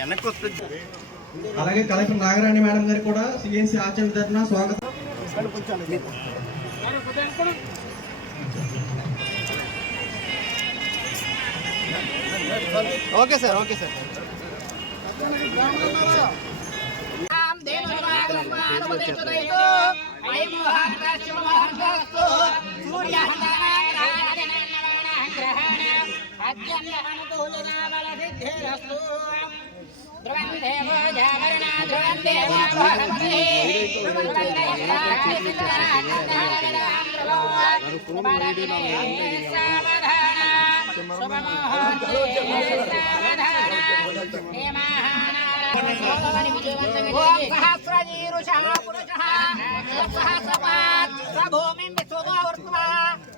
వెనక్కి వస్తుంది అలాగే కలెక్టర్ నాగరాణి మేడం గారికి కూడా సిఎన్సి ఆచరణ తరఫున స్వాగతం. Okay sir okay sir. ధ్రువం దేవో జాగరణా ధ్రువం దేవో సహస్రపాత్ సభూమిం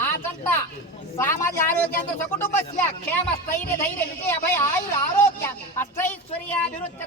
ಆತಂತ ಸಾಮಾಜಿಕ ಆರೋಗ್ಯ ಅಂದ್ರೆ ಕುಟುಂಬ ಕ್ಷೇಮ ಸ್ಥೈರ್ಯ ಧೈರ್ಯ ವಿಜಯ ಭಯ ಆಯುರ ಆರೋಗ್ಯ ಅಷ್ಟೈಶ್ವರ್ಯಾಭಿವೃದ್ಧಿ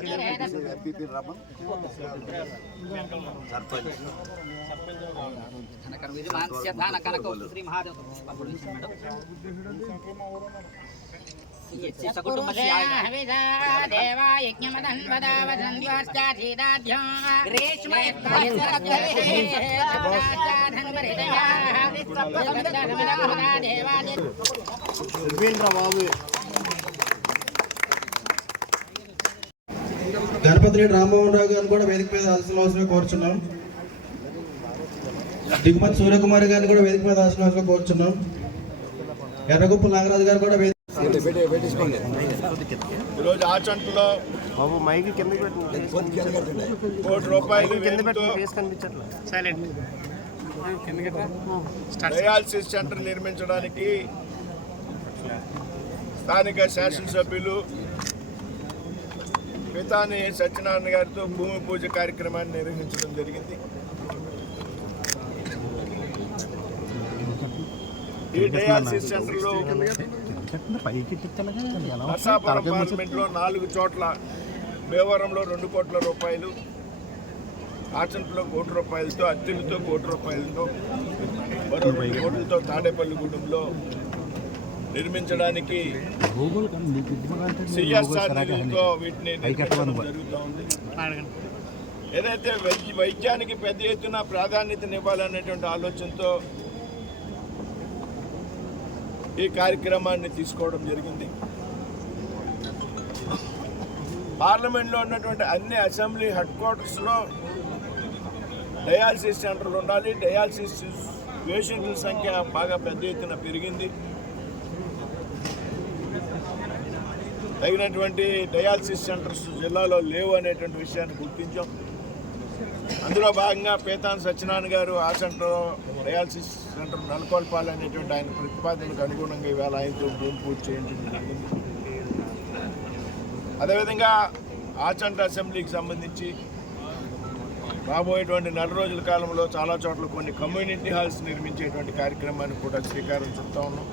ఆచంట సామాజిక ఆరోగ్యాంధ్ర సకుటుంబస్య క్షేమ స్థైర్య ధైర్య విజయ అభయ ఆయుర ఆరోగ్య అష్టైశ్వర్యాభివృద్ధ్యర్థం సద్గురుజన హవిజ దేవ యజ్ఞమదన్ వదావ సందోషాజ్యం గ్రేష్మై భస్కరతమిః సప్తాస్యాధన్ పరితయాద్రే సప్త సమిద కృతా దేవాదిత్యందన్ బాణాభద్రం విజ్ఞరే తస్మాత్ తస్మాదజాయద తస్మాదస్వాజాయంద ఏకే చో భయాదరః గావో హజజ్ఞరే తస్మాత్ తస్మాదజాయద తస్మాదస్వాజాయంద ఏకే చో భయాదరః గావో హజజ్ఞరే బాబు గణపతి రెడ్డి రామ్మోహన్ రావు గారిని కూడా వేదిక మీద ఆల్సిన కోరుచున్నాం. దిగుమతి సూర్యకుమారి గారిని కూడా వేదిక మీద ఆల్సిన కోరుచున్నాం. ఎర్రగుప్పు నాగరాజు గారు కూడా వేదిక ఈరోజు ఆచంటలో బాబు మైక్ కిందకి కోటి రూపాయలు డయాలసిస్ సెంటర్ నిర్మించడానికి స్థానిక శాసనసభ్యులు పితాని సత్యనారాయణ గారితో భూమి పూజ కార్యక్రమాన్ని నిర్వహించడం జరిగింది. ఈ డయాలసిస్ సెంటర్లో నర్సాపురం పార్లమెంట్లో నాలుగు చోట్ల మేవరంలో రెండు కోట్ల రూపాయలు ఆచంట్లో కోటి రూపాయలతో అత్తిలితో కోటి రూపాయలతో మరో రెండు కోట్లతో తాడేపల్లిగూడెంలో నిర్మించడానికి సిఎస్ఆర్ నిధులతో వీటిని నిర్మించడం జరుగుతూ ఉంది ఏదైతే వైద్య వైద్యానికి పెద్ద ఎత్తున ప్రాధాన్యతనివ్వాలనేటువంటి ఆలోచనతో ఈ కార్యక్రమాన్ని తీసుకోవడం జరిగింది. పార్లమెంట్లో ఉన్నటువంటి అన్ని అసెంబ్లీ హెడ్ క్వార్టర్స్లో డయాలసిస్ సెంటర్లు ఉండాలి. డయాలసిస్ పేషెంట్ల సంఖ్య బాగా పెద్ద ఎత్తున పెరిగింది. తగినటువంటి డయాలసిస్ సెంటర్స్ జిల్లాలో లేవు అనేటువంటి విషయాన్ని గుర్తించాం. అందులో భాగంగా పేతాన్ సత్యనారాయణ గారు ఆ సెంటర్ డయాలసిస్ సెంటర్ నెలకొల్పాలనేటువంటి ఆయన ప్రతిపాదనకు అనుగుణంగా ఇవాళ ఆయనతో భూమి పూజ చేయించడం జరిగింది. అదేవిధంగా ఆచంట అసెంబ్లీకి సంబంధించి రాబోయేటువంటి నెల రోజుల కాలంలో చాలా చోట్ల కొన్ని కమ్యూనిటీ హాల్స్ నిర్మించేటువంటి కార్యక్రమాన్ని కూడా శ్రీకారం చుడతా ఉన్నాం.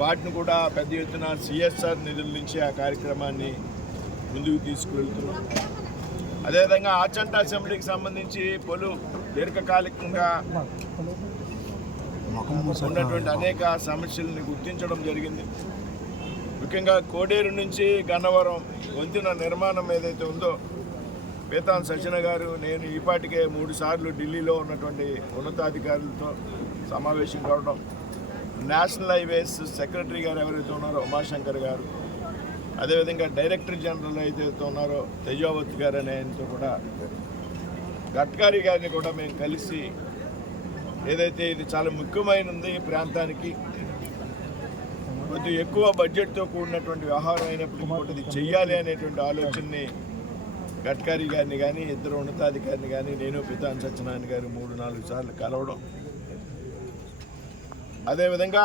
వాటిని కూడా పెద్ద ఎత్తున సిఎస్ఆర్ నిధుల నుంచి ఆ కార్యక్రమాన్ని ముందుకు తీసుకువెళ్తున్నాం. అదేవిధంగా ఆచంట అసెంబ్లీకి సంబంధించి పలు దీర్ఘకాలికంగా ఉన్నటువంటి అనేక సమస్యలను గుర్తించడం జరిగింది. ముఖ్యంగా కోడేరు నుంచి గన్నవరం వంతెన నిర్మాణం ఏదైతే ఉందో పీతాన్ సచిన గారు నేను ఈపాటికే మూడు సార్లు ఢిల్లీలో ఉన్నటువంటి ఉన్నతాధికారులతో సమావేశం కావడం నేషనల్ హైవేస్ సెక్రటరీ గారు ఎవరైతే ఉన్నారో ఉమాశంకర్ గారు అదేవిధంగా డైరెక్టర్ జనరల్ అయితే ఉన్నారో తేజావత్ గారు అనే ఆయనతో కూడా గట్కారి గారిని కూడా మేము కలిసి ఏదైతే ఇది చాలా ముఖ్యమైనది ఈ ప్రాంతానికి కొద్దిగా ఎక్కువ బడ్జెట్తో కూడినటువంటి వ్యవహారం అయినప్పటికీ కూడా ఇది చెయ్యాలి అనేటువంటి ఆలోచనని గట్కారి గారిని కానీ ఇద్దరు ఉన్నతాధికారిని కానీ నేను పితాన్ సత్యనారాయణ గారు మూడు నాలుగు సార్లు కలవడం అదేవిధంగా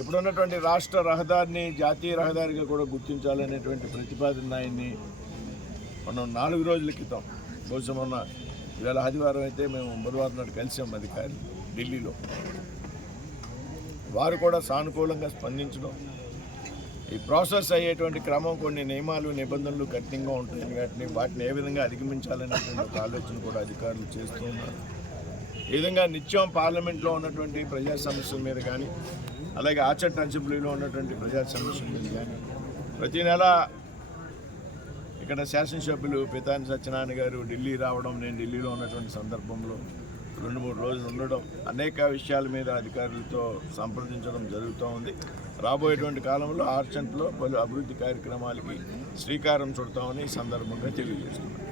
ఇప్పుడున్నటువంటి రాష్ట్ర రహదారిని జాతీయ రహదారిగా కూడా గుర్తించాలనేటువంటి ప్రతిపాదన ఆయన్ని మనం నాలుగు రోజుల క్రితం బహుశా మొన్న ఇవాళ ఆదివారం అయితే మేము బుధవారం నాడు కలిసాం అధికారి ఢిల్లీలో. వారు కూడా సానుకూలంగా స్పందించడం ఈ ప్రాసెస్ అయ్యేటువంటి క్రమం కొన్ని నియమాలు నిబంధనలు కఠినంగా ఉంటాయి కాబట్టి వాటిని ఏ విధంగా అధిగమించాలనేటువంటి ఒక ఆలోచన కూడా అధికారులు చేస్తూ ఉన్నారు. ఈ విధంగా నిత్యం పార్లమెంట్లో ఉన్నటువంటి ప్రజా సమస్యల మీద కానీ అలాగే ఆచట్ అసెంబ్లీలో ఉన్నటువంటి ప్రజా సమస్యల మీద కానీ ప్రతి నెల ఇక్కడ శాసనసభ్యులు పితాని సత్యనారాయణ గారు ఢిల్లీ రావడం నేను ఢిల్లీలో ఉన్నటువంటి సందర్భంలో రెండు మూడు రోజులు ఉండడం అనేక విషయాల మీద అధికారులతో సంప్రదించడం జరుగుతూ ఉంది. రాబోయేటువంటి కాలంలో ఆర్చంట్లో పలు అభివృద్ధి కార్యక్రమాలకి శ్రీకారం చుడతామని సందర్భంగా తెలియజేస్తున్నాను